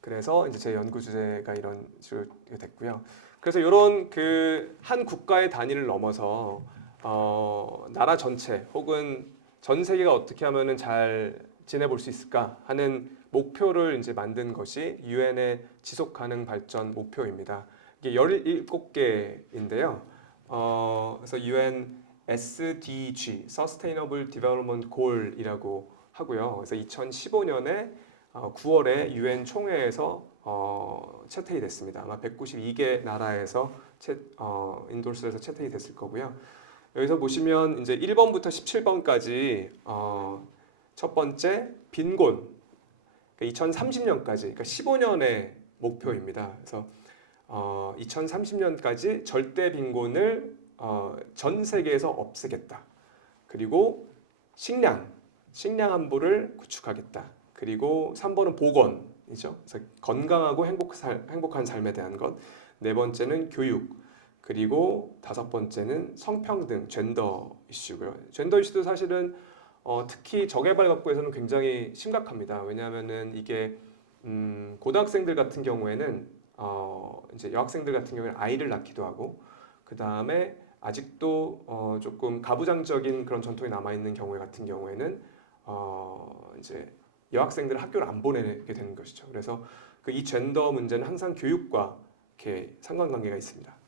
그래서 이제 제 연구 주제가 이런 식으로 됐고요. 그래서 이런 그 한 국가의 단위를 넘어서 나라 전체 혹은 전 세계가 어떻게 하면은 잘 지내볼 수 있을까 하는 목표를 이제 만든 것이 유엔의 지속 가능 발전 목표입니다. 이게 17개인데요. 그래서 유엔 SDG, Sustainable Development Goal이라고 하고요. 그래서 2015년에 9월에 유엔 총회에서 채택이 됐습니다. 아마 192개 나라에서 인도스에서 채택이 됐을 거고요. 여기서 보시면 이제 1번부터 17번까지 첫 번째 빈곤, 그러니까 2030년까지, 그러니까 15년의 목표입니다. 그래서 2030년까지 절대 빈곤을 전 세계에서 없애겠다. 그리고 식량 안보를 구축하겠다. 그리고 3번은 보건이죠. 그래서 건강하고 행복한 삶에 대한 것. 네 번째는 교육. 그리고 다섯 번째는 성평등, 젠더 이슈고요. 젠더 이슈도 사실은 특히 저개발국가에서는 굉장히 심각합니다. 왜냐하면은 이게 고등학생들 같은 경우에는 이제 여학생들 같은 경우에는 아이를 낳기도 하고, 그 다음에 아직도 조금 가부장적인 그런 전통이 남아 있는 경우에 같은 경우에는 이제 여학생들을 학교를 안 보내게 되는 것이죠. 그래서 그 이 젠더 문제는 항상 교육과 이렇게 상관관계가 있습니다.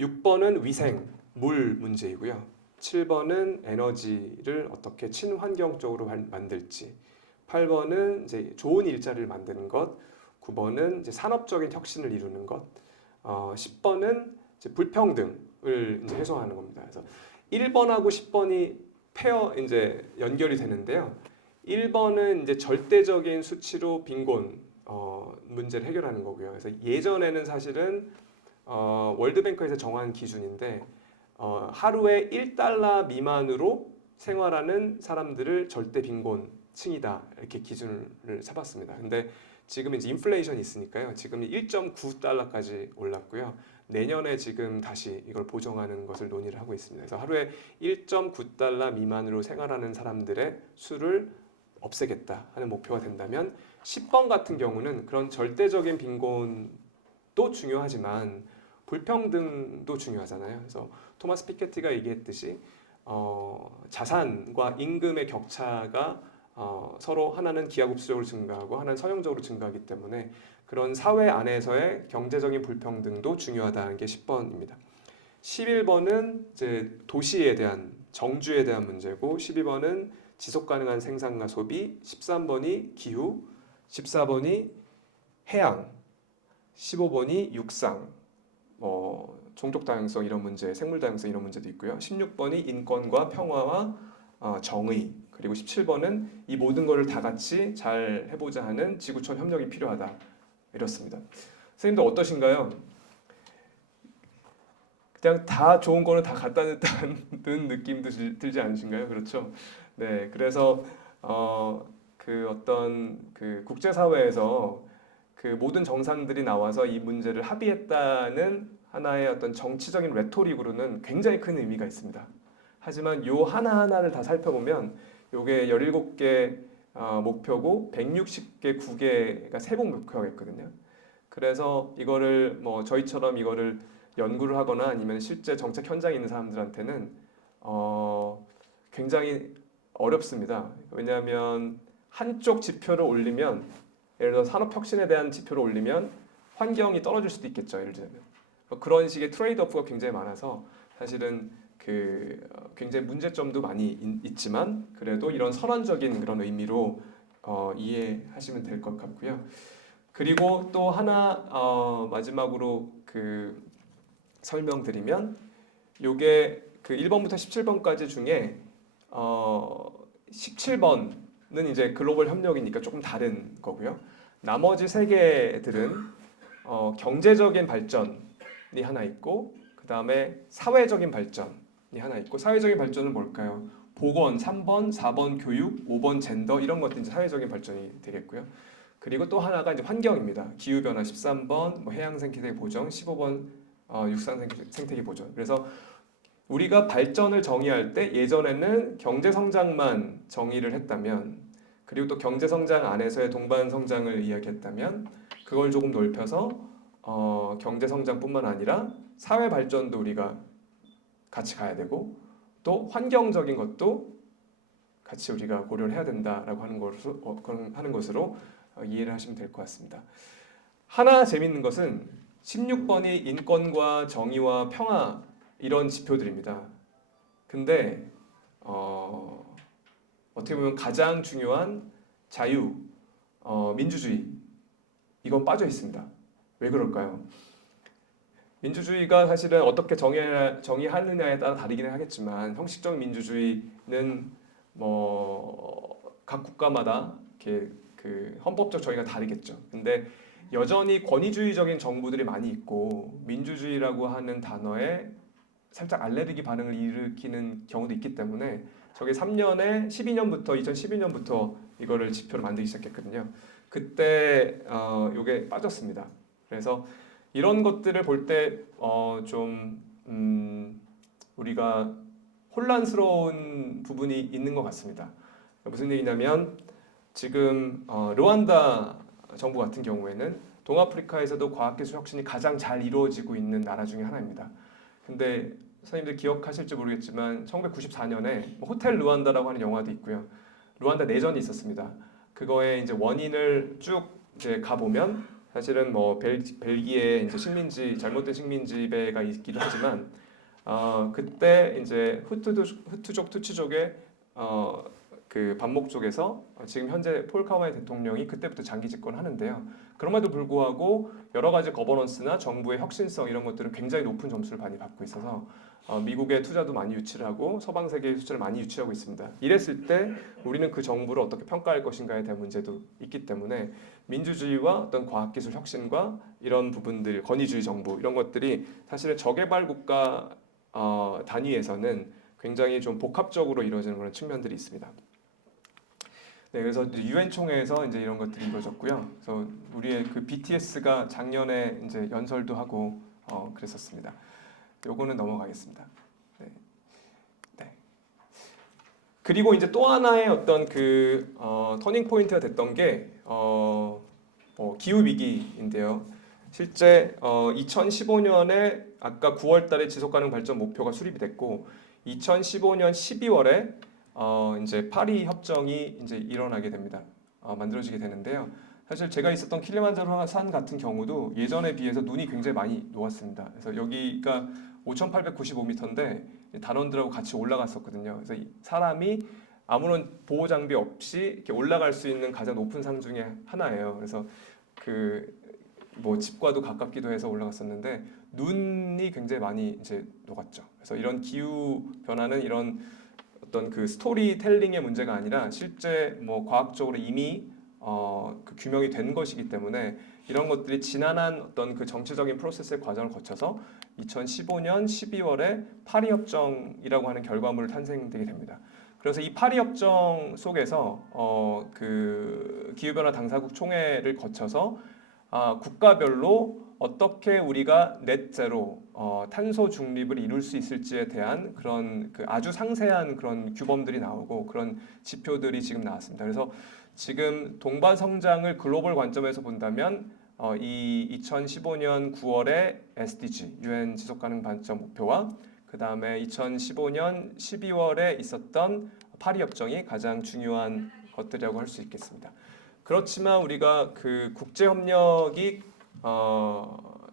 6번은 위생, 물 문제이고요. 7번은 에너지를 어떻게 친환경적으로 만들지. 8번은 이제 좋은 일자리를 만드는 것. 9번은 이제 산업적인 혁신을 이루는 것. 10번은 이제 불평등을 이제 해소하는 겁니다. 그래서 1번하고 10번이 이제 연결이 되는데요. 1번은 이제 절대적인 수치로 빈곤 문제를 해결하는 거고요. 그래서 예전에는 사실은 월드뱅크에서 정한 기준인데 하루에 1달러 미만으로 생활하는 사람들을 절대 빈곤층이다 이렇게 기준을 잡았습니다. 근데 지금 이제 인플레이션이 있으니까요. 지금 1.9달러까지 올랐고요. 내년에 지금 다시 이걸 보정하는 것을 논의를 하고 있습니다. 그래서 하루에 1.9달러 미만으로 생활하는 사람들의 수를 없애겠다 하는 목표가 된다면 10번 같은 경우는 그런 절대적인 빈곤도 중요하지만 불평등도 중요하잖아요. 그래서 토마스 피케티가 얘기했듯이 자산과 임금의 격차가 서로 하나는 기하급수적으로 증가하고 하나는 서형적으로 증가하기 때문에 그런 사회 안에서의 경제적인 불평등도 중요하다는 게 10번입니다. 11번은 이제 도시에 대한 정주에 대한 문제고 12번은 지속 가능한 생산과 소비, 13번이 기후, 14번이 해양, 15번이 육상, 종족 다양성 이런 문제, 생물 다양성 이런 문제도 있고요. 16번이 인권과 평화와 정의, 그리고 17번은 이 모든 것을 다 같이 잘 해보자 하는 지구촌 협력이 필요하다. 이렇습니다. 선생님도 어떠신가요? 그냥 다 좋은 거는 다 갖다 놨다는 느낌도 들지 않으신가요? 그렇죠? 네, 그래서 그 어떤 그 국제사회에서 그 모든 정상들이 나와서 이 문제를 합의했다는 하나의 어떤 정치적인 레토릭으로는 굉장히 큰 의미가 있습니다. 하지만 요 하나하나를 다 살펴보면 요게 17개 목표고 160개 국외가 세부 목표가 있거든요. 그래서 이거를 뭐 저희처럼 이거를 연구를 하거나 아니면 실제 정책 현장에 있는 사람들한테는 굉장히 어렵습니다. 왜냐하면 한쪽 지표를 올리면 예를 들어 산업혁신에 대한 지표를 올리면 환경이 떨어질 수도 있겠죠. 예를 들면 그런 식의 트레이드오프가 굉장히 많아서 사실은 그 굉장히 문제점도 많이 있지만 그래도 이런 선언적인 그런 의미로 이해하시면 될 것 같고요. 그리고 또 하나 마지막으로 그 설명드리면 요게 그 1번부터 17번까지 중에 17번은 이제 글로벌 협력이니까 조금 다른 거고요. 나머지 세 개들은 경제적인 발전이 하나 있고 그 다음에 사회적인 발전이 하나 있고 사회적인 발전은 뭘까요? 보건 3번, 4번 교육, 5번 젠더 이런 것들이 이제 사회적인 발전이 되겠고요. 그리고 또 하나가 이제 환경입니다. 기후변화 13번, 뭐 해양 생태계 보전, 15번 육상 생태계 보전. 그래서 우리가 발전을 정의할 때 예전에는 경제 성장만 정의를 했다면 그리고 또 경제 성장 안에서의 동반 성장을 이야기했다면 그걸 조금 넓혀서 경제 성장뿐만 아니라 사회 발전도 우리가 같이 가야 되고 또 환경적인 것도 같이 우리가 고려를 해야 된다라고 하는 것으로 이해를 하시면 될 것 같습니다. 하나 재밌는 것은 16번이 인권과 정의와 평화 이런 지표들입니다. 근데 어떻게 보면 가장 중요한 자유, 민주주의 이건 빠져 있습니다. 왜 그럴까요? 민주주의가 사실은 어떻게 정의하느냐에 따라 다르기는 하겠지만 형식적 민주주의는 뭐 각 국가마다 이렇게 그 헌법적 정의가 다르겠죠. 근데 여전히 권위주의적인 정부들이 많이 있고 민주주의라고 하는 단어에 살짝 알레르기 반응을 일으키는 경우도 있기 때문에 저게 12년부터 2012년부터 이거를 지표로 만들기 시작했거든요. 그때 요게 빠졌습니다. 그래서 이런 것들을 볼 때 좀 우리가 혼란스러운 부분이 있는 것 같습니다. 무슨 얘기냐면 지금 르완다 정부 같은 경우에는 동아프리카에서도 과학기술 혁신이 가장 잘 이루어지고 있는 나라 중에 하나입니다. 근데 선생님들 기억하실지 모르겠지만 1994년에 호텔 르완다라고 하는 영화도 있고요. 르완다 내전이 있었습니다. 그거의 이제 원인을 쭉 이제 가보면 사실은 뭐 벨기에 이제 잘못된 식민 지배가 있기도 하지만 그때 이제 후투족 투치족의 그 반목 쪽에서 지금 현재 폴 카가메 대통령이 그때부터 장기 집권하는데요. 그럼에도 불구하고 여러 가지 거버넌스나 정부의 혁신성 이런 것들은 굉장히 높은 점수를 많이 받고 있어서 미국의 투자도 많이 유치를 하고 서방 세계의 투자를 많이 유치하고 있습니다. 이랬을 때 우리는 그 정부를 어떻게 평가할 것인가에 대한 문제도 있기 때문에 민주주의와 어떤 과학기술 혁신과 이런 부분들, 권위주의 정부 이런 것들이 사실은 저개발 국가 단위에서는 굉장히 좀 복합적으로 이루어지는 그런 측면들이 있습니다. 네, 그래서 유엔 총회에서 이제 이런 것들이 이루어졌고요. 그래서 우리의 그 BTS가 작년에 이제 연설도 하고 그랬었습니다. 요거는 넘어가겠습니다. 네. 네. 그리고 이제 또 하나의 어떤 그 터닝 포인트가 됐던 게 기후 위기인데요. 실제 2015년에 아까 9월달에 지속가능 발전 목표가 수립이 됐고 2015년 12월에 이제 파리 협정이 이제 일어나게 됩니다. 만들어지게 되는데요. 사실 제가 있었던 킬리만자로 산 같은 경우도 예전에 비해서 눈이 굉장히 많이 녹았습니다. 그래서 여기가 5,895m인데 단원들하고 같이 올라갔었거든요. 그래서 사람이 아무런 보호 장비 없이 이렇게 올라갈 수 있는 가장 높은 산 중에 하나예요. 그래서 그 뭐 집과도 가깝기도 해서 올라갔었는데 눈이 굉장히 많이 이제 녹았죠. 그래서 이런 기후 변화는 이런 어떤 그 스토리텔링의 문제가 아니라 실제 뭐 과학적으로 이미 그 규명이 된 것이기 때문에 이런 것들이 지난한 어떤 그 정치적인 프로세스의 과정을 거쳐서 2015년 12월에 파리 협정이라고 하는 결과물을 탄생되게 됩니다. 그래서 이 파리 협정 속에서 그 기후 변화 당사국 총회를 거쳐서 국가별로 어떻게 우리가 넷 제로 탄소 중립을 이룰 수 있을지에 대한 그런 그 아주 상세한 그런 규범들이 나오고 그런 지표들이 지금 나왔습니다. 그래서 지금 동반 성장을 글로벌 관점에서 본다면 이 2015년 9월에 SDG 유엔 지속 가능 발전 목표와 그 다음에 2015년 12월에 있었던 파리 협정이 가장 중요한 것들이라고 할 수 있겠습니다. 그렇지만 우리가 그 국제 협력이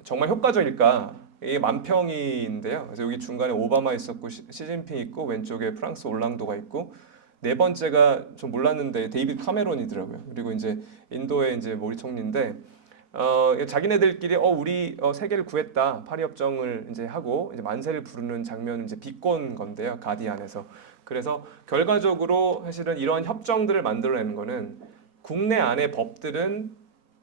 정말 효과적일까? 이게 만평인데요. 그래서 여기 중간에 오바마 있었고 시진핑 있고 왼쪽에 프랑스 올랑도가 있고 네 번째가 좀 몰랐는데 데이비드 카메론이더라고요. 그리고 이제 인도의 이제 모리 총리인데 자기네들끼리 우리 세계를 구했다 파리 협정을 이제 하고 이제 만세를 부르는 장면을 이제 비꼰 건데요. 가디안에서. 그래서 결과적으로 사실은 이런 협정들을 만들어내는 거는 국내 안의 법들은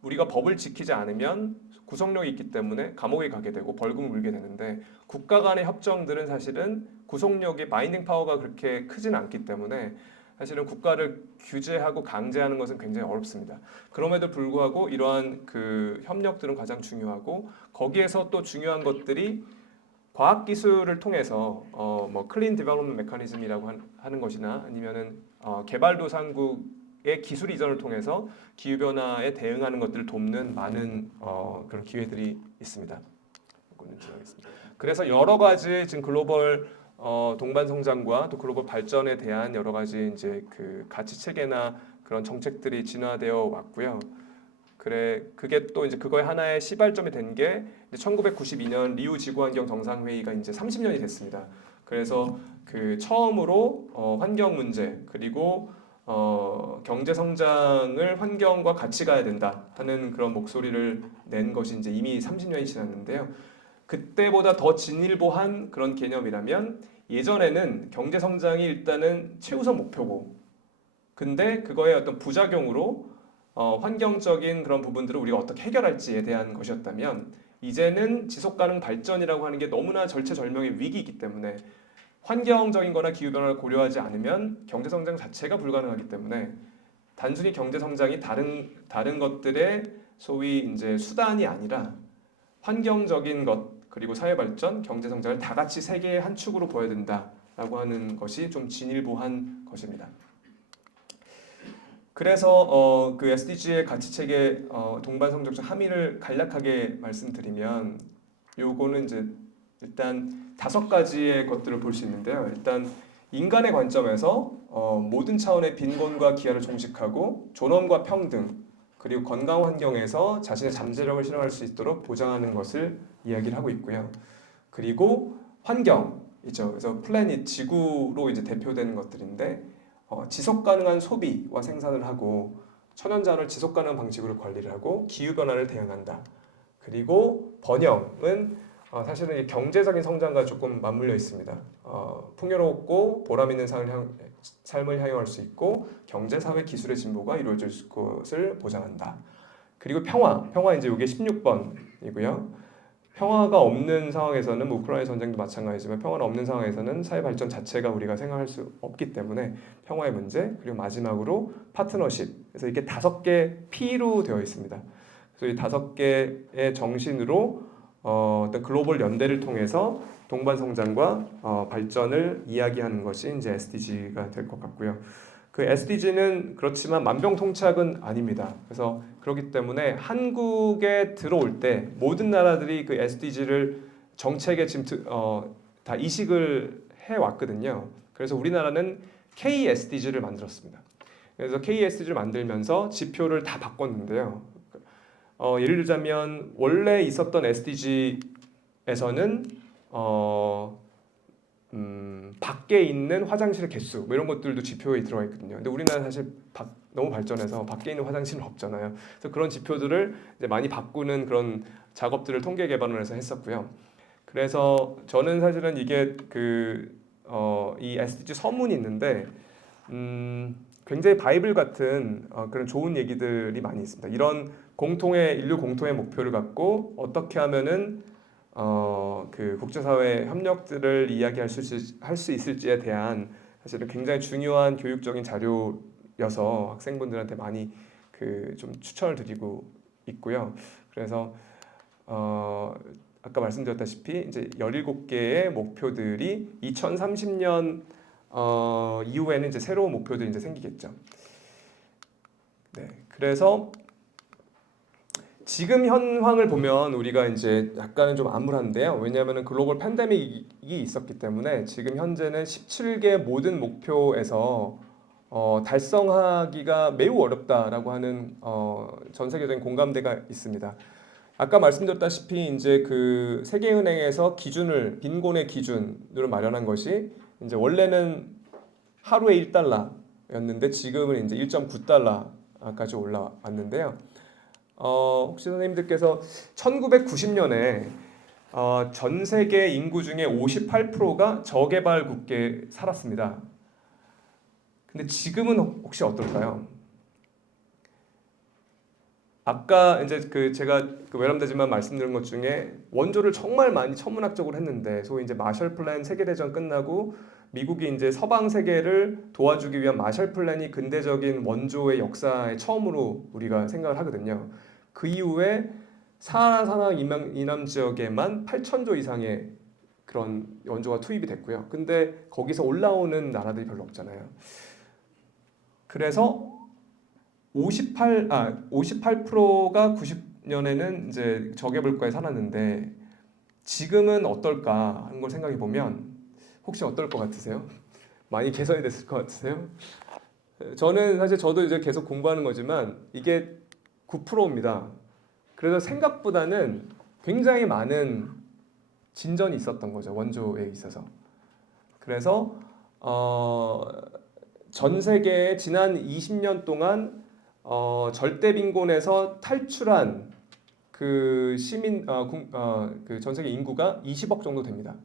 우리가 법을 지키지 않으면 구속력이 있기 때문에 감옥에 가게 되고 벌금을 물게 되는데 국가 간의 협정들은 사실은 구속력이 바인딩 파워가 그렇게 크진 않기 때문에 사실은 국가를 규제하고 강제하는 것은 굉장히 어렵습니다. 그럼에도 불구하고 이러한 그 협력들은 가장 중요하고 거기에서 또 중요한 것들이 과학 기술을 통해서 뭐 클린 디벨롭먼트 메커니즘이라고 하는 것이나 아니면은 개발도상국 기술 이전을 통해서 기후 변화에 대응하는 것들을 돕는 많은 그런 기회들이 있습니다. 그래서 여러 가지 지금 글로벌 동반 성장과 또 글로벌 발전에 대한 여러 가지 이제 그 가치 체계나 그런 정책들이 진화되어 왔고요. 그게 또 이제 그거의 하나의 시발점이 된 게 1992년 리우 지구환경 정상회의가 이제 30년이 됐습니다. 그래서 그 처음으로 환경 문제 그리고 경제 성장을 환경과 같이 가야 된다 하는 그런 목소리를 낸 것이 이제 이미 30년이 지났는데요. 그때보다 더 진일보한 그런 개념이라면 예전에는 경제 성장이 일단은 최우선 목표고, 근데 그거의 어떤 부작용으로 환경적인 그런 부분들을 우리가 어떻게 해결할지에 대한 것이었다면, 이제는 지속가능 발전이라고 하는 게 너무나 절체절명의 위기이기 때문에 환경적인 거나 기후변화를 고려하지 않으면 경제성장 자체가 불가능하기 때문에 단순히 경제성장이 다른 것들의 소위 이제 수단이 아니라 환경적인 것 그리고 사회발전, 경제성장을 다 같이 세계의 한 축으로 보여야 된다라고 하는 것이 좀 진일보한 것입니다. 그래서 그 SDG의 가치체계 동반성적적 함의를 간략하게 말씀드리면, 요거는 이제 일단 5가지의 것들을 볼 수 있는데요. 일단 인간의 관점에서 모든 차원의 빈곤과 기아를 종식하고 존엄과 평등 그리고 건강 환경에서 자신의 잠재력을 실현할 수 있도록 보장하는 것을 이야기를 하고 있고요. 그리고 환경이죠. 그래서 플래닛 지구로 이제 대표되는 것들인데 지속 가능한 소비와 생산을 하고 천연자원을 지속 가능한 방식으로 관리를 하고 기후 변화를 대응한다. 그리고 번영은 사실은 경제적인 성장과 조금 맞물려 있습니다. 풍요롭고 보람 있는 삶을 향유할 수 있고 경제, 사회, 기술의 진보가 이루어질 것을 보장한다. 그리고 평화 이제 이게 16번이고요. 평화가 없는 상황에서는 우크라이나 전쟁도 마찬가지지만 평화가 없는 상황에서는 사회 발전 자체가 우리가 생각할 수 없기 때문에 평화의 문제, 그리고 마지막으로 파트너십. 그래서 이게 5개 P로 되어 있습니다. 그래서 이 5개의 정신으로 어떤 글로벌 연대를 통해서 동반 성장과 발전을 이야기하는 것이 이제 SDG가 될 것 같고요. 그 SDG는 그렇지만 만병통치약은 아닙니다. 그래서 그렇기 때문에 한국에 들어올 때 모든 나라들이 그 SDG를 정책에 지금 다 이식을 해 왔거든요. 그래서 우리나라는 KSDG를 만들었습니다. 그래서 KSDG를 만들면서 지표를 다 바꿨는데요. 예를 들자면 원래 있었던 SDG에서는 밖에 있는 화장실의 개수 뭐 이런 것들도 지표에 들어가 있거든요. 근데 우리나라는 사실 너무 발전해서 밖에 있는 화장실은 없잖아요. 그래서 그런 지표들을 이제 많이 바꾸는 그런 작업들을 통계 개발을 해서 했었고요. 그래서 저는 사실은 이게 이 SDG 서문이 있는데 굉장히 바이블 같은 그런 좋은 얘기들이 많이 있습니다. 이런 인류 공통의 목표를 갖고 어떻게 하면은 그 국제사회 협력들을 이야기할 수 있을지에 대한 사실은 굉장히 중요한 교육적인 자료여서 학생분들한테 많이 좀 추천을 드리고 있고요. 그래서 아까 말씀드렸다시피 이제 17개의 목표들이 2030년 이후에는 이제 새로운 목표들이 이제 생기겠죠. 네, 그래서 지금 현황을 보면 우리가 이제 약간은 좀 암울한데요. 왜냐하면 글로벌 팬데믹이 있었기 때문에 지금 현재는 17개 모든 목표에서 달성하기가 매우 어렵다라고 하는 전 세계적인 공감대가 있습니다. 아까 말씀드렸다시피 이제 그 세계은행에서 빈곤의 기준으로 마련한 것이 이제 원래는 하루에 1달러였는데 지금은 이제 1.9달러까지 올라왔는데요. 혹시 선생님들께서 1990년에 전 세계 인구 중에 58%가 저개발 국가에 살았습니다. 근데 지금은 혹시 어떨까요? 아까 이제 제가 외람되지만 말씀드린 것 중에 원조를 정말 많이 천문학적으로 했는데 소위 이제 마셜 플랜 세계대전 끝나고 미국이 이제 서방 세계를 도와주기 위한 마셜 플랜이 근대적인 원조의 역사에 처음으로 우리가 생각을 하거든요. 그 이후에 사하라 산악 이남 지역에만 8천조 이상의 그런 원조가 투입이 됐고요. 근데 거기서 올라오는 나라들이 별로 없잖아요. 그래서 58%가 90년에는 이제 저개발국가에 살았는데 지금은 어떨까 하는 걸 생각해 보면 혹시 어떨 것 같으세요? 많이 개선이 됐을 것 같으세요? 저는 사실 저도 이제 계속 공부하는 거지만 이게 9%입니다. 그래서 생각보다는 굉장히 많은 진전이 있었던 거죠. 원조에 있어서. 그래서 전 세계에 지난 20년 동안 절대 빈곤에서 탈출한 그 시민 그전 세계 인구가 20억 정도 됩니다.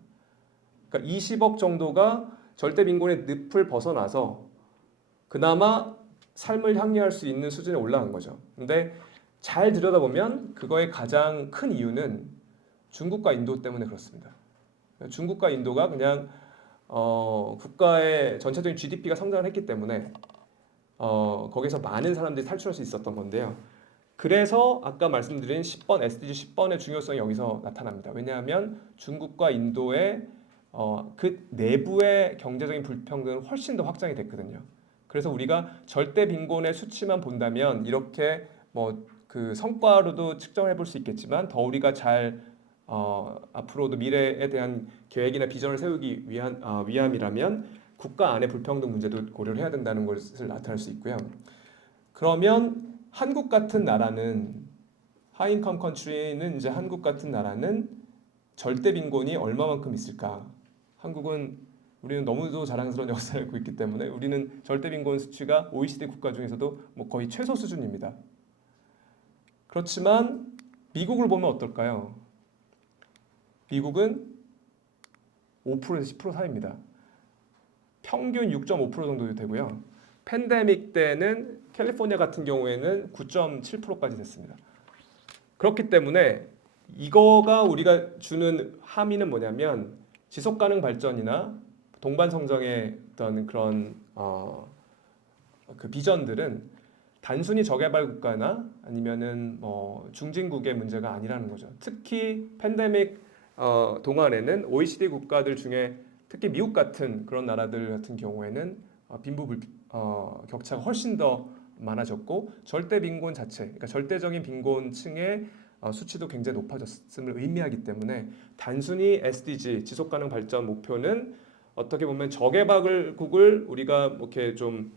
그러니까 20억 정도가 절대 빈곤의 늪을 벗어나서 그나마 삶을 향유할 수 있는 수준에 올라간 거죠. 근데 잘 들여다보면 그거의 가장 큰 이유는 중국과 인도 때문에 그렇습니다. 중국과 인도가 그냥 국가의 전체적인 GDP가 성장을 했기 때문에 거기서 많은 사람들이 탈출할 수 있었던 건데요. 그래서 아까 말씀드린 10번 SDG 10번의 중요성이 여기서 나타납니다. 왜냐하면 중국과 인도의 그 내부의 경제적인 불평등은 훨씬 더 확장이 됐거든요. 그래서 우리가 절대 빈곤의 수치만 본다면 이렇게 뭐 그 성과로도 측정해 볼 수 있겠지만 더 우리가 잘 앞으로도 미래에 대한 계획이나 비전을 세우기 위함이라면 국가 안의 불평등 문제도 고려를 해야 된다는 것을 나타낼 수 있고요. 그러면 한국 같은 나라는 하이인컴 컨트리는 이제 한국 같은 나라는 절대 빈곤이 얼마만큼 있을까? 우리는 너무도 자랑스러운 역사를 갖고 있기 때문에 우리는 절대 빈곤 수치가 OECD 국가 중에서도 뭐 거의 최소 수준입니다. 그렇지만 미국을 보면 어떨까요? 미국은 5%에서 10% 사이입니다. 평균 6.5% 정도 되고요. 팬데믹 때는 캘리포니아 같은 경우에는 9.7%까지 됐습니다. 그렇기 때문에 이거가 우리가 주는 함의는 뭐냐면 지속 가능 발전이나 동반 성장의 어떤 그런 그 비전들은 단순히 저개발 국가나 아니면은 뭐 중진국의 문제가 아니라는 거죠. 특히 팬데믹 동안에는 OECD 국가들 중에 특히 미국 같은 그런 나라들 같은 경우에는 격차가 훨씬 더 많아졌고 절대 빈곤 자체, 그러니까 절대적인 빈곤층의 수치도 굉장히 높아졌음을 의미하기 때문에 단순히 SDG 지속 가능 발전 목표는 어떻게 보면 저개발국을 우리가 이렇게 좀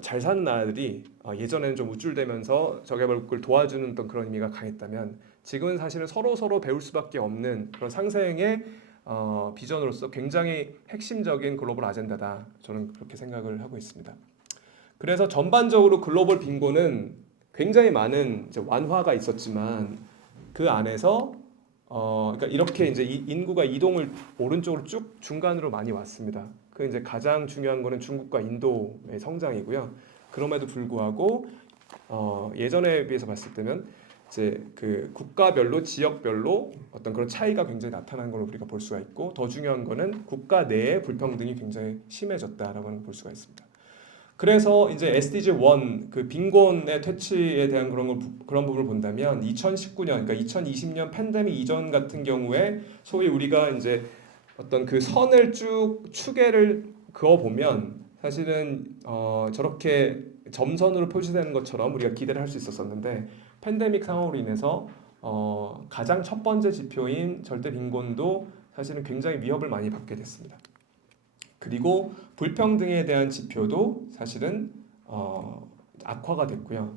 잘 사는 나라들이 예전에는 좀 우쭐대면서 저개발국을 도와주는 어떤 그런 의미가 강했다면 지금은 사실은 서로 배울 수밖에 없는 그런 상생의 비전으로서 굉장히 핵심적인 글로벌 아젠다다. 저는 그렇게 생각을 하고 있습니다. 그래서 전반적으로 글로벌 빈곤은 굉장히 많은 이제 완화가 있었지만 그 안에서 그러니까 이렇게 이제 인구가 이동을 오른쪽으로 쭉 중간으로 많이 왔습니다. 그 이제 가장 중요한 거는 중국과 인도의 성장이고요. 그럼에도 불구하고 예전에 비해서 봤을 때면 이제 그 국가별로 지역별로 어떤 그런 차이가 굉장히 나타나는 걸 우리가 볼 수가 있고 더 중요한 거는 국가 내의 불평등이 굉장히 심해졌다라고 볼 수가 있습니다. 그래서 이제 SDG 1 그 빈곤의 퇴치에 대한 그런 부분을 본다면 2019년 그러니까 2020년 팬데믹 이전 같은 경우에 소위 우리가 이제 어떤 그 선을 쭉 추계를 그어 보면 사실은 저렇게 점선으로 표시되는 것처럼 우리가 기대를 할 수 있었었는데 팬데믹 상황으로 인해서 가장 첫 번째 지표인 절대 빈곤도 사실은 굉장히 위협을 많이 받게 됐습니다. 그리고 불평등에 대한 지표도 사실은 악화가 됐고요.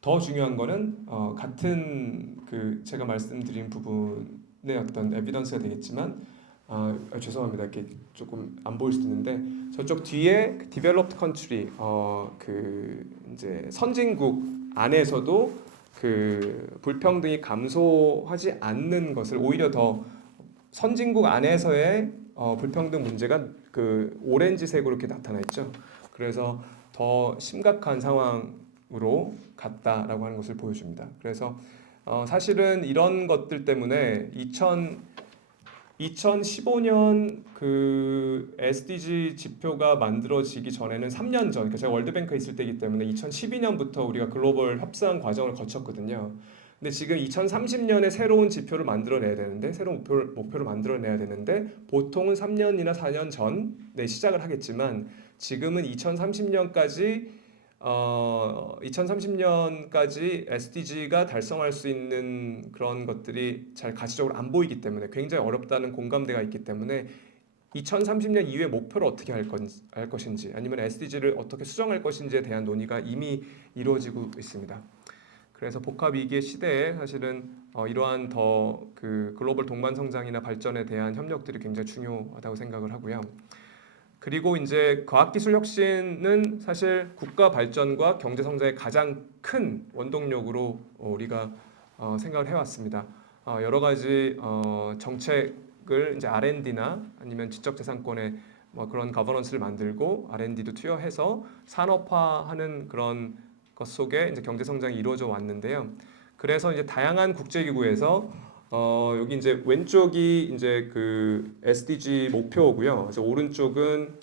더 중요한 거는 같은 그 제가 말씀드린 부분의 어떤 에비던스가 되겠지만 죄송합니다. 이렇게 조금 안 보일 수도 있는데 저쪽 뒤에 디벨롭드 컨트리 그 이제 선진국 안에서도 그 불평등이 감소하지 않는 것을 오히려 더 선진국 안에서의 불평등 문제가 그 오렌지색으로 이렇게 나타나 있죠. 그래서 더 심각한 상황으로 갔다라고 하는 것을 보여줍니다. 그래서 사실은 이런 것들 때문에 2015년 그 SDG 지표가 만들어지기 전에는 3년 전, 그러니까 제가 월드뱅크에 있을 때이기 때문에 2012년부터 우리가 글로벌 협상 과정을 거쳤거든요. 근데 지금 2030년에 새로운 지표를 만들어내야 되는데 새로운 목표를 만들어내야 되는데 보통은 3년이나 4년 전에 시작을 하겠지만 지금은 2030년까지 2030년까지 SDG가 달성할 수 있는 그런 것들이 잘 가시적으로 안 보이기 때문에 굉장히 어렵다는 공감대가 있기 때문에 2030년 이후의 목표를 어떻게 할 것인지 아니면 SDG를 어떻게 수정할 것인지에 대한 논의가 이미 이루어지고 있습니다. 그래서 복합 위기의 시대에 사실은 이러한 더 그 글로벌 동반 성장이나 발전에 대한 협력들이 굉장히 중요하다고 생각을 하고요. 그리고 이제 과학기술 혁신은 사실 국가 발전과 경제 성장의 가장 큰 원동력으로 우리가 생각을 해왔습니다. 여러 가지 정책을 이제 R&D나 아니면 지적재산권의 뭐 그런 거버넌스를 만들고 R&D도 투여해서 산업화하는 그런 것 속에 이제 경제 성장이 이루어져 왔는데요. 그래서 이제 다양한 국제기구에서 여기 이제 왼쪽이 이제 그 SDG 목표고요. 그래서 오른쪽은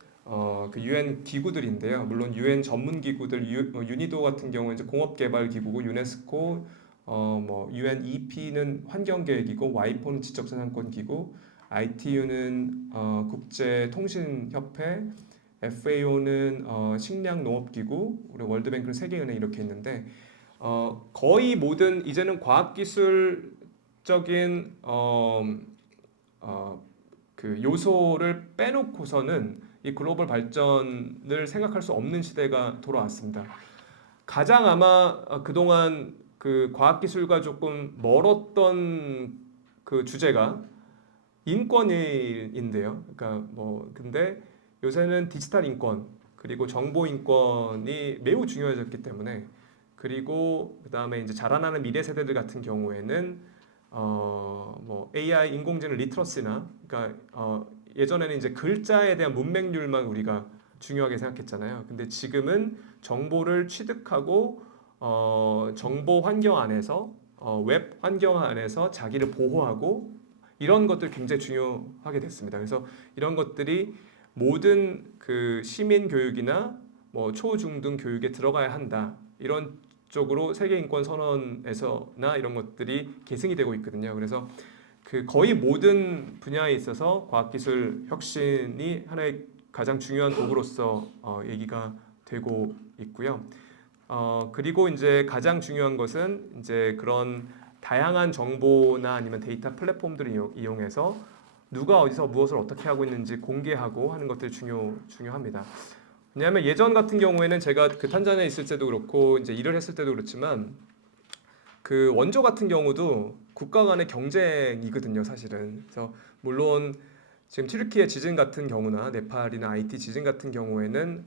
그 UN 기구들인데요. 물론 UN 전문 기구들 유니도 같은 경우는 이제 공업개발기구고 유네스코 뭐 UNEP는 환경계획이고 와이포는 지적재산권기구 ITU는 국제통신협회 FAO는 식량농업기구 그리고 월드뱅크는 세계은행 이렇게 있는데 거의 모든 이제는 과학기술적인 그 요소를 빼놓고서는 이 글로벌 발전을 생각할 수 없는 시대가 돌아왔습니다. 가장 아마 그동안 그 과학기술과 조금 멀었던 그 주제가 인권인데요. 그러니까 뭐 근데 요새는 디지털 인권 그리고 정보 인권이 매우 중요해졌기 때문에 그리고 그다음에 이제 자라나는 미래 세대들 같은 경우에는 뭐 AI 인공지능 리터러시나 그러니까 예전에는 이제 글자에 대한 문맹률만 우리가 중요하게 생각했잖아요. 근데 지금은 정보를 취득하고 정보 환경 안에서 웹 환경 안에서 자기를 보호하고 이런 것들 굉장히 중요하게 됐습니다. 그래서 이런 것들이 모든 그 시민 교육이나 뭐 초중등 교육에 들어가야 한다. 이런 쪽으로 세계 인권 선언에서나 이런 것들이 계승이 되고 있거든요. 그래서 그 거의 모든 분야에 있어서 과학기술 혁신이 하나의 가장 중요한 도구로서 얘기가 되고 있고요. 그리고 이제 가장 중요한 것은 이제 그런 다양한 정보나 아니면 데이터 플랫폼들을 이용해서 누가 어디서 무엇을 어떻게 하고 있는지 공개하고 하는 것들이 중요합니다. 왜냐하면 예전 같은 경우에는 제가 그 탄자니아에 있을 때도 그렇고 이제 일을 했을 때도 그렇지만 그 원조 같은 경우도 국가 간의 경쟁이거든요, 사실은. 그래서 물론 지금 튀르키예 지진 같은 경우나 네팔이나 하이티 지진 같은 경우에는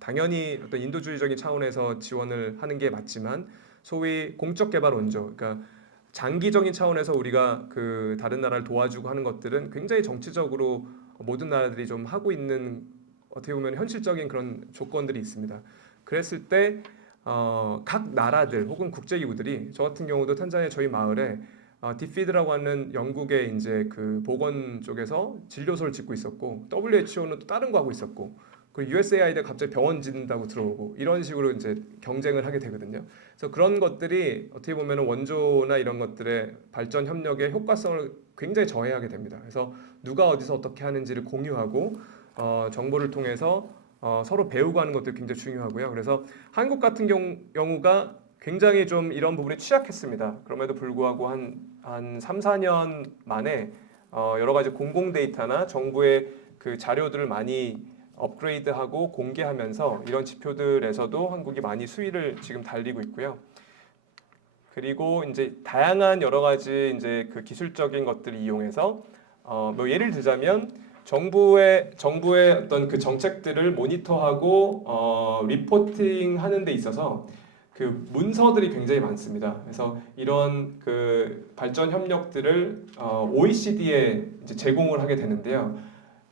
당연히 어떤 인도주의적인 차원에서 지원을 하는 게 맞지만 소위 공적 개발 원조, 그러니까 장기적인 차원에서 우리가 그 다른 나라를 도와주고 하는 것들은 굉장히 정치적으로 모든 나라들이 좀 하고 있는 어떻게 보면 현실적인 그런 조건들이 있습니다. 그랬을 때 각 나라들 혹은 국제기구들이 저 같은 경우도 탄자니아 저희 마을에 디피드라고 하는 영국의 이제 그 보건 쪽에서 진료소를 짓고 있었고 WHO는 또 다른 거 하고 있었고 그리고 USAID가 갑자기 병원 짓는다고 들어오고 이런 식으로 이제 경쟁을 하게 되거든요. 그래서 그런 것들이 어떻게 보면 원조나 이런 것들의 발전 협력의 효과성을 굉장히 저해하게 됩니다. 그래서 누가 어디서 어떻게 하는지를 공유하고 정보를 통해서 서로 배우고 하는 것들이 굉장히 중요하고요. 그래서 한국 같은 경우가 굉장히 좀 이런 부분에 취약했습니다. 그럼에도 불구하고 한 3, 4년 만에 여러 가지 공공 데이터나 정부의 그 자료들을 많이 업그레이드하고 공개하면서 이런 지표들에서도 한국이 많이 수위를 지금 달리고 있고요. 그리고 이제 다양한 여러 가지 이제 그 기술적인 것들을 이용해서 뭐 예를 들자면 정부의 어떤 그 정책들을 모니터하고 리포팅하는 데 있어서 그 문서들이 굉장히 많습니다. 그래서 이런 그 발전 협력들을 OECD에 이제 제공을 하게 되는데요.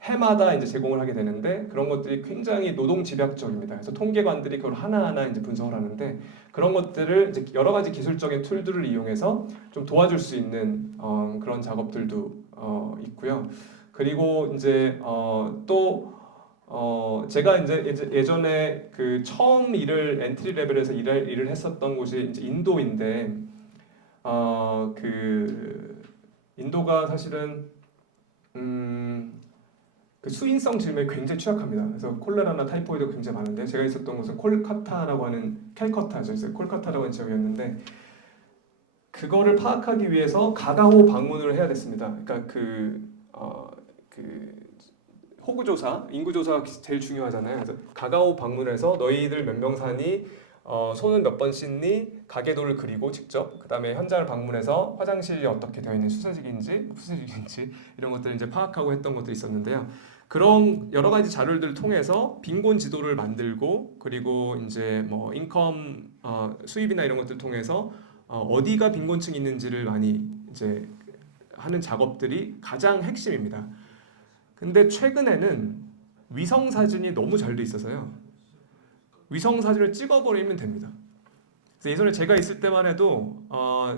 해마다 이제 제공을 하게 되는데 그런 것들이 굉장히 노동 집약적입니다. 그래서 통계관들이 그걸 하나하나 이제 분석을 하는데 그런 것들을 이제 여러 가지 기술적인 툴들을 이용해서 좀 도와줄 수 있는 그런 작업들도 있고요. 그리고 이제 또 제가 이제 예전에 그 처음 엔트리 레벨에서 일을 했었던 곳이 이제 인도인데 그 인도가 사실은 그 수인성 질병에 굉장히 취약합니다. 그래서 콜레라나 타이포이드가 굉장히 많은데 제가 있었던 곳은 콜카타라고 하는 캘커타죠. 그래서 콜카타라고 하는 지역이었는데 그거를 파악하기 위해서 가가호 방문을 해야 됐습니다. 그러니까 그 호구 조사, 인구 조사가 제일 중요하잖아요. 그래서 가가오 방문해서 너희들 몇 명 사니, 손은 몇 번 씻니, 가계도를 그리고 직접 그다음에 현장을 방문해서 화장실이 어떻게 되어 있는 수세직인지, 푸세직인지 이런 것들을 이제 파악하고 했던 것들이 있었는데요. 그런 여러 가지 자료들을 통해서 빈곤 지도를 만들고 그리고 이제 뭐 인컴 수입이나 이런 것들을 통해서 어디가 빈곤층이 있는지를 많이 이제 하는 작업들이 가장 핵심입니다. 근데 최근에는 위성 사진이 너무 잘 돼 있어서요. 위성 사진을 찍어버리면 됩니다. 그래서 예전에 제가 있을 때만 해도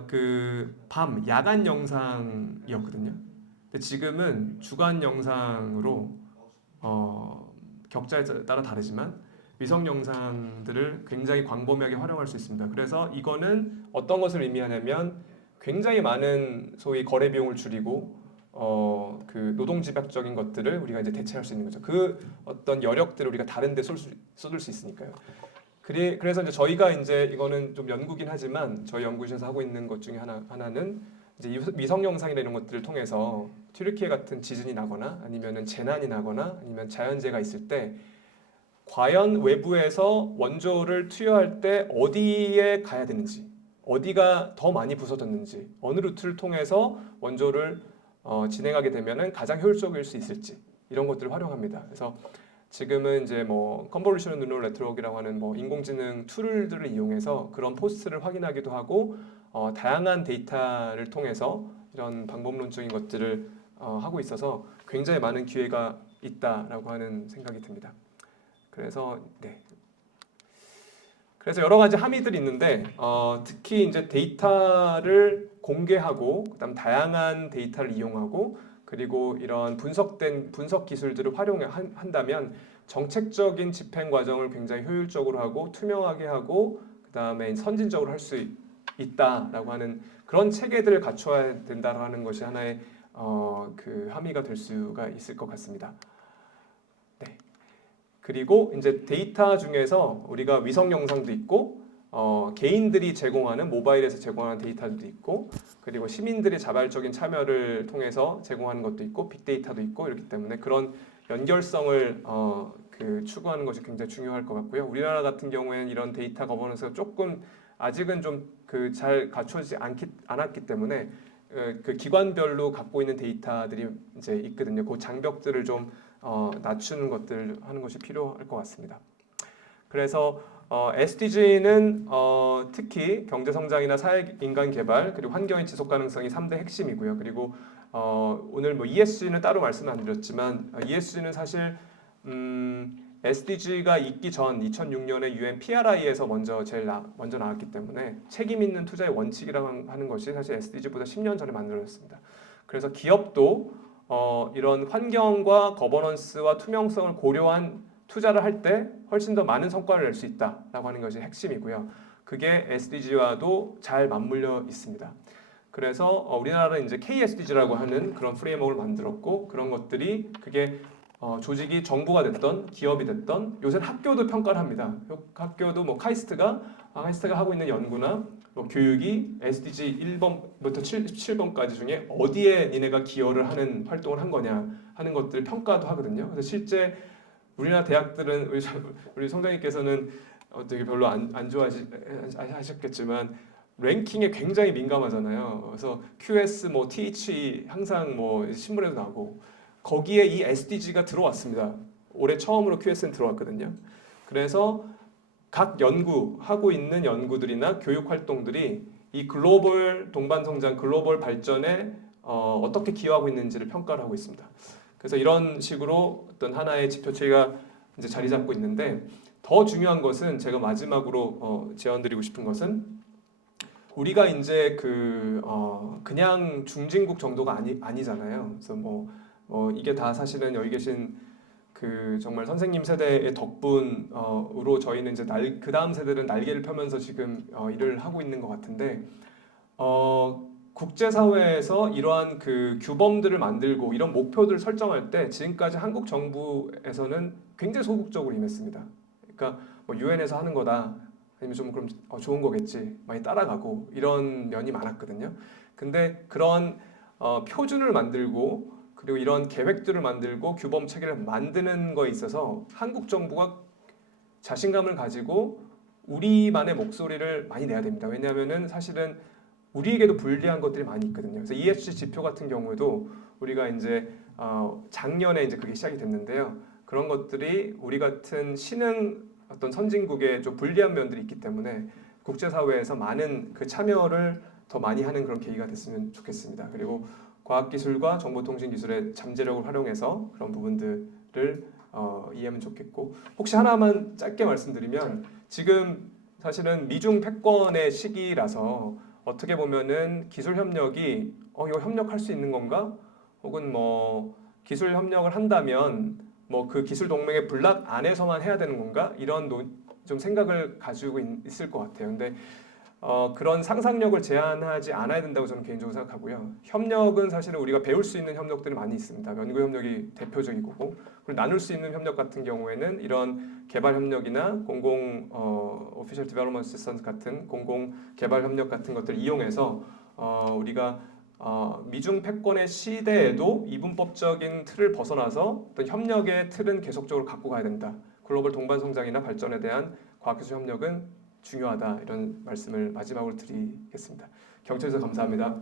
그 밤 야간 영상이었거든요. 근데 지금은 주간 영상으로 격자에 따라 다르지만 위성 영상들을 굉장히 광범위하게 활용할 수 있습니다. 그래서 이거는 어떤 것을 의미하냐면 굉장히 많은 소위 거래 비용을 줄이고 그 노동 집약적인 것들을 우리가 이제 대체할 수 있는 거죠. 그 어떤 여력들을 우리가 다른데 쏟을 수 있으니까요. 그래서 이제 저희가 이제 이거는 좀 연구긴 하지만 저희 연구실에서 하고 있는 것 중에 하나는 이제 위성 영상이나 이런 것들을 통해서 튀르키예 같은 지진이 나거나 아니면은 재난이 나거나 아니면 자연재해가 있을 때 과연 외부에서 원조를 투여할 때 어디에 가야 되는지, 어디가 더 많이 부서졌는지, 어느 루트를 통해서 원조를 진행하게 되면은 가장 효율적일 수 있을지 이런 것들을 활용합니다. 그래서 지금은 이제 뭐 컨볼루션 뉴럴 네트워크라고 하는 뭐 인공지능 툴들을 이용해서 그런 포스트를 확인하기도 하고 다양한 데이터를 통해서 이런 방법론적인 것들을 하고 있어서 굉장히 많은 기회가 있다라고 하는 생각이 듭니다. 그래서 그래서 여러 가지 함의들이 있는데 특히 이제 데이터를 공개하고 그다음 다양한 데이터를 이용하고 그리고 이런 분석된 분석 기술들을 활용한다면 정책적인 집행 과정을 굉장히 효율적으로 하고 투명하게 하고 그다음에 선진적으로 할 수 있다라고 하는 그런 체계들을 갖춰야 된다라는 것이 하나의 그 함의가 될 수가 있을 것 같습니다. 네. 그리고 이제 데이터 중에서 우리가 위성 영상도 있고 개인들이 제공하는 모바일에서 제공하는 데이터도 있고 그리고 시민들의 자발적인 참여를 통해서 제공하는 것도 있고 빅데이터도 있고 이렇기 때문에 그런 연결성을 그 추구하는 것이 굉장히 중요할 것 같고요. 우리나라 같은 경우에는 이런 데이터 거버넌스가 조금 아직은 좀 그 잘 갖춰지지 않았기 때문에 그 기관별로 갖고 있는 데이터들이 이제 있거든요. 그 장벽들을 좀 낮추는 것들 하는 것이 필요할 것 같습니다. 그래서 SDG는 특히 경제 성장이나 사회 인간 개발 그리고 환경의 지속 가능성이 3대 핵심이고요. 그리고 오늘 뭐 ESG는 따로 말씀 안 드렸지만 ESG는 사실 SDG가 있기 전 2006년에 UN PRI에서 먼저 나왔기 때문에 책임 있는 투자의 원칙이라고 하는 것이 사실 SDG보다 10년 전에 만들어졌습니다. 그래서 기업도 이런 환경과 거버넌스와 투명성을 고려한 투자를 할 때 훨씬 더 많은 성과를 낼 수 있다라고 하는 것이 핵심이고요. 그게 SDG와도 잘 맞물려 있습니다. 그래서 우리나라는 이제 KSDG라고 하는 그런 프레임워크를 만들었고 그런 것들이 그게 조직이 정부가 됐던 기업이 됐던 요새 학교도 평가를 합니다. 학교도 뭐 카이스트가 하고 있는 연구나 뭐 교육이 SDG 1번부터 17번까지 중에 어디에 니네가 기여를 하는 활동을 한 거냐 하는 것들 평가도 하거든요. 그래서 실제 우리나라 대학들은 우리 성장님께서는 되게 별로 안 좋아하셨겠지만 랭킹에 굉장히 민감하잖아요. 그래서 QS 뭐 THE 항상 뭐 신문에도 나오고 거기에 이 SDG가 들어왔습니다. 올해 처음으로 QS는 들어왔거든요. 그래서 각 연구하고 있는 연구들이나 교육 활동들이 이 글로벌 동반 성장, 글로벌 발전에 어떻게 기여하고 있는지를 평가를 하고 있습니다. 그래서 이런 식으로 어떤 하나의 지표체가 이제 자리 잡고 있는데 더 중요한 것은 제가 마지막으로 제안드리고 싶은 것은 우리가 이제 그냥 중진국 정도가 아니잖아요. 그래서 뭐 이게 다 사실은 여기 계신 그 정말 선생님 세대의 덕분으로 저희는 이제 그 다음 세대는 날개를 펴면서 지금 일을 하고 있는 것 같은데 국제사회에서 이러한 그 규범들을 만들고 이런 목표들을 설정할 때 지금까지 한국 정부에서는 굉장히 소극적으로 임했습니다. 그러니까 뭐 유엔에서 하는 거다 아니면 좀 그럼 좋은 거겠지 많이 따라가고 이런 면이 많았거든요. 근데 그런 표준을 만들고 그리고 이런 계획들을 만들고 규범 체계를 만드는 거에 있어서 한국 정부가 자신감을 가지고 우리만의 목소리를 많이 내야 됩니다. 왜냐하면은 사실은 우리에게도 불리한 것들이 많이 있거든요. 그래서 ESG 지표 같은 경우에도 우리가 이제 작년에 이제 그게 시작이 됐는데요. 그런 것들이 우리 같은 신흥 어떤 선진국에 좀 불리한 면들이 있기 때문에 국제사회에서 많은 그 참여를 더 많이 하는 그런 계기가 됐으면 좋겠습니다. 그리고 과학기술과 정보통신기술의 잠재력을 활용해서 그런 부분들을 이해하면 좋겠고 혹시 하나만 짧게 말씀드리면 지금 사실은 미중 패권의 시기라서 어떻게 보면은 기술 협력이 이거 협력할 수 있는 건가? 혹은 뭐 기술 협력을 한다면 뭐 그 기술 동맹의 블락 안에서만 해야 되는 건가? 이런 좀 생각을 가지고 있을 것 같아요. 근데 그런 상상력을 제한하지 않아야 된다고 저는 개인적으로 생각하고요. 협력은 사실은 우리가 배울 수 있는 협력들이 많이 있습니다. 연구 협력이 대표적이고 그리고 나눌 수 있는 협력 같은 경우에는 이런 개발 협력이나 공공 Official Development Assistance 같은 공공 개발 협력 같은 것들을 이용해서 우리가 미중 패권의 시대에도 이분법적인 틀을 벗어나서 어떤 협력의 틀은 계속적으로 갖고 가야 된다. 글로벌 동반 성장이나 발전에 대한 과학기술 협력은 중요하다 이런 말씀을 마지막으로 드리겠습니다. 경청해 주셔서 감사합니다.